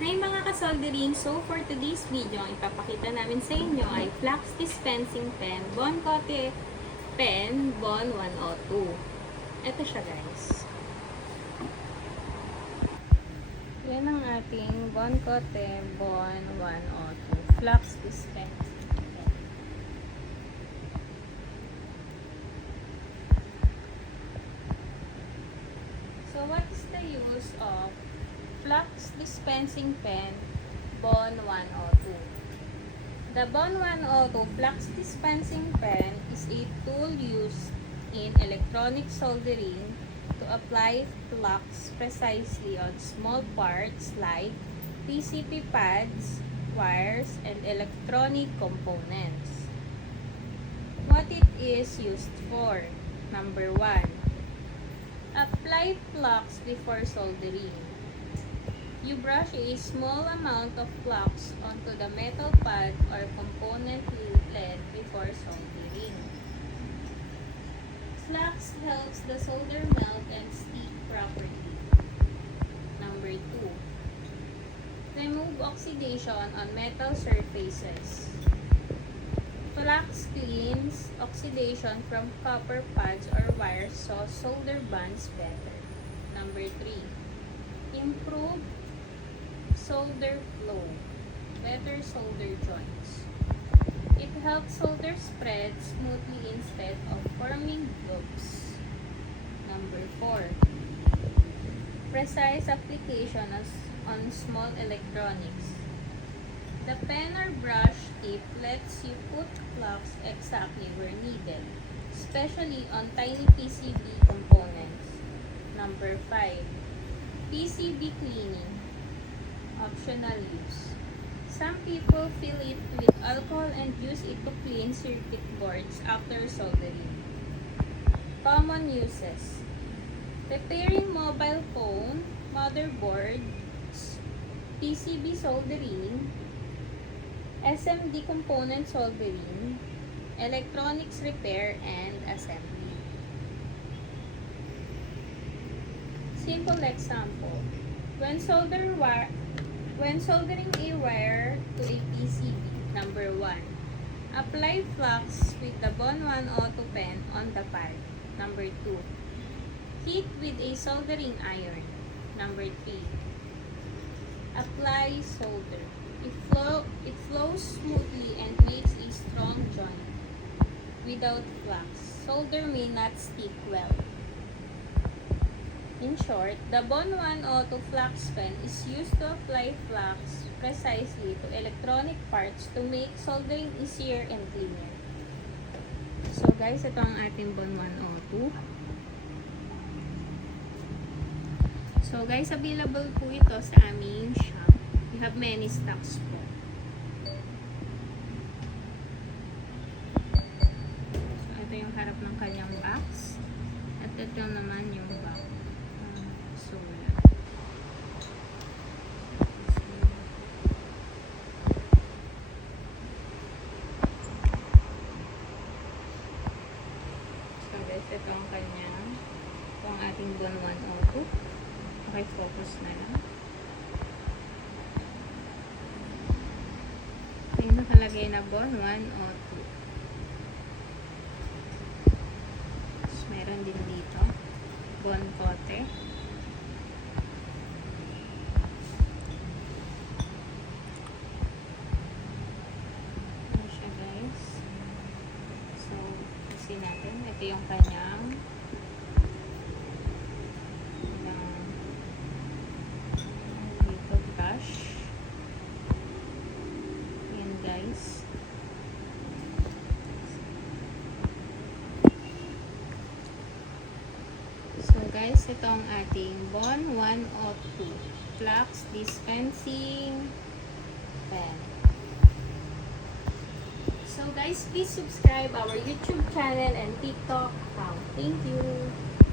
Hi mga kasoldering! So for today's video, ang ipapakita namin sa inyo ay Flux Dispensing Pen, Boncote Pen, Bon 102. Ito siya guys. Yan ang ating Boncote Bon 102 Flux Dispensing Pen. So what is the use of Flux Dispensing Pen, Bon 102. The Bon 102 Flux Dispensing Pen is a tool used in electronic soldering to apply flux precisely on small parts like PCB pads, wires, and electronic components. What it is used for? Number 1. Apply flux before soldering. You brush a small amount of flux onto the metal pad or component lead before soldering. Flux helps the solder melt and stick properly. Number 2. Remove oxidation on metal surfaces. Flux cleans oxidation from copper pads or wires so solder bonds better. Number 3. Improve solder flow, better solder joints. It helps solder spread smoothly instead of forming grooves. Number 4. Precise application on small electronics. The pen or brush tip lets you put flux exactly where needed, especially on tiny PCB components. Number 5. PCB cleaning. Optional use. Some people fill it with alcohol and use it to clean circuit boards after soldering. Common uses. Repairing mobile phone, motherboards, PCB soldering, SMD component soldering, electronics repair, and assembly. Simple example. When soldering a wire to a PCB, number 1. Apply flux with the Bon 102 pen on the pad. Number 2. Heat with a soldering iron. Number 3. Apply solder. It flows smoothly and makes a strong joint. Without flux, solder may not stick well. In short, the Bon 102 flux pen is used to apply flux precisely to electronic parts to make soldering easier and cleaner. So guys, ito ang ating Bon 102. So guys, available po ito sa aming shop. We have many stocks po. So ito yung harap ng kanyang box. At ito naman yung box. Ito ang kanyang, ito ang ating Bon 102. Okay, focus na lang. Ito yung nakalagay na Bon 102. Tapos meron din dito, Boncote. Ano siya guys? So, kasi natin, ito yung kanyang dito brush. Yan guys. So guys, ito ang ating Bon 102 Flux Dispensing Pen. So guys, please subscribe our YouTube channel and TikTok account. Thank you.